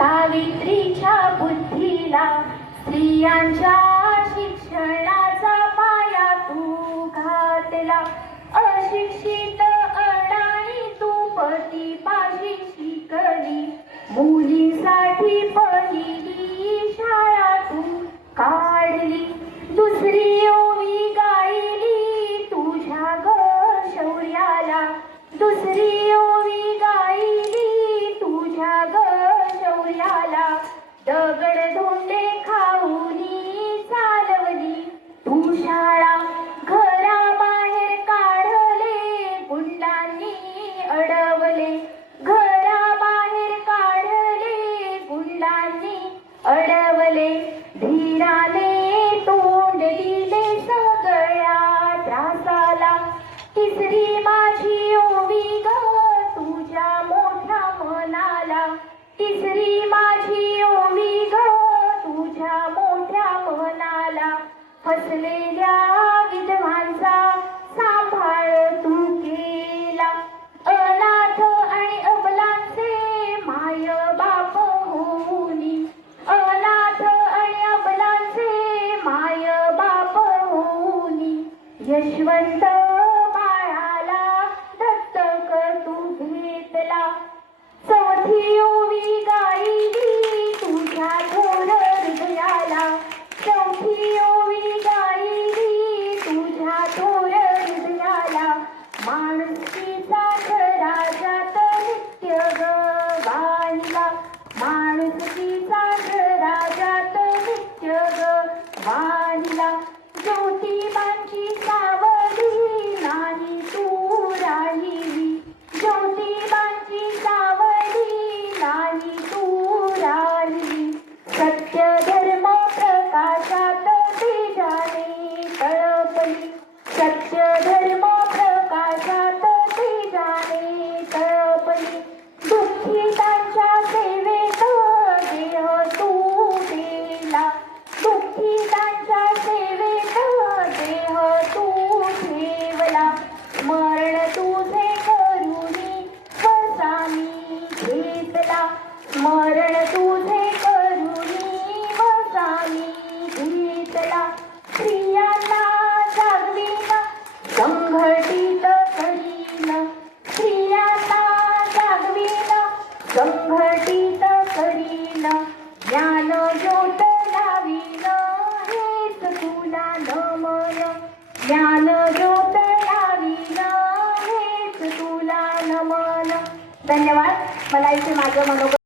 सावित्रीच्या बुद्धीला स्त्रियांच्या शिक्षणाचा पाया तू घातला. अशिक्षित अडाणी तू पतीपाशी शिकली. मुलीसाठी पहिली शाळा तू काढली. दुसरी ओवी गायली तुझ्या ग शौर्याला. दुसरी ओवी गायली तुझ्या ग शौर्याला. दगड धोंडे खाऊनी चालवली तू शाळा. घराबाहेर काढले गुंडांनी अडवले. घराबाहेर काढले गुंडांनी अडवले. धीराने तोंड दिले सगळ्या त्रासाला. तिसरी माझी ओवी ग तुझ्या मोठ्या मनाला. तिसरी माझी ओवी ग तुझ्या मोठ्या मनाला. फसलेल्या विधवांचा सांभाळ तू केला. अनाथ आणि अबलांचे माय बाप होऊनी. अनाथ आणि अबलांचे माय बाप होऊनी. यशवंत बाळाला दत्तक तू घेतला. चौथी ओवी गायली तुझ्या थोर हृदयाला. चौथी ओवी गायली तुझ्या थोर हृदयाला. माणुसकीचा राजात नित्य गायला. माणुसकीचा राजात नित्य गायला. ज्योतिबांची सावली नाही तू राहिली. ज्योतिबांची सावली नाही तू राहिली. सत्य धर्म प्रकाशात तेजाने तळपली. सत्य धर्म प्रकाशात तेजाने तळपली. दुःखितांच्या सेवेत देह तू दिला. दुःखितांच्या सेवेत देह तू ठेवला. स्मरण तुझे करुणी वसामी घेतला. स्मरण तुझे करुणी वसामी घेतला. स्त्रियांना जागवीन संघटित करीन. स्त्रियांना जागवीन संघटित करीन. ज्ञान ज्योत लावीन हेच तुला नमन. ज्ञान ज्योत लावीन हेच तुला नमन. धन्यवाद. मला इथे माझं मनोगत